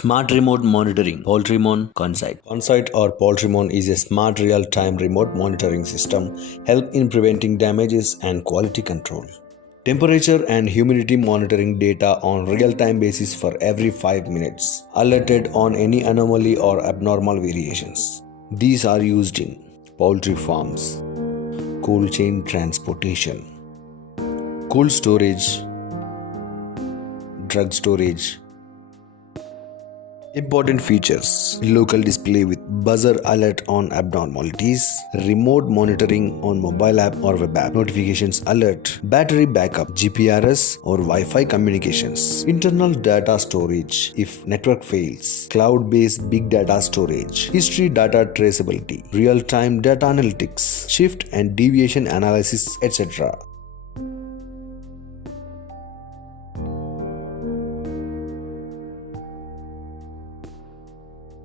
Smart remote monitoring, Poultry-mon, Consight. Consight or Poultry-mon is a smart real-time remote monitoring system help in preventing damages and quality control. Temperature and humidity monitoring data on real-time basis for every 5 minutes, alerted on any anomaly or abnormal variations. These are used in poultry farms, cold chain transportation, cold storage, drug storage. Important features: local display with buzzer alert on abnormalities, remote monitoring on mobile app or web app, notifications alert, battery backup, GPRS or Wi-Fi communications, internal data storage if network fails, cloud-based big data storage, history data traceability, real-time data analytics, shift and deviation analysis, etc.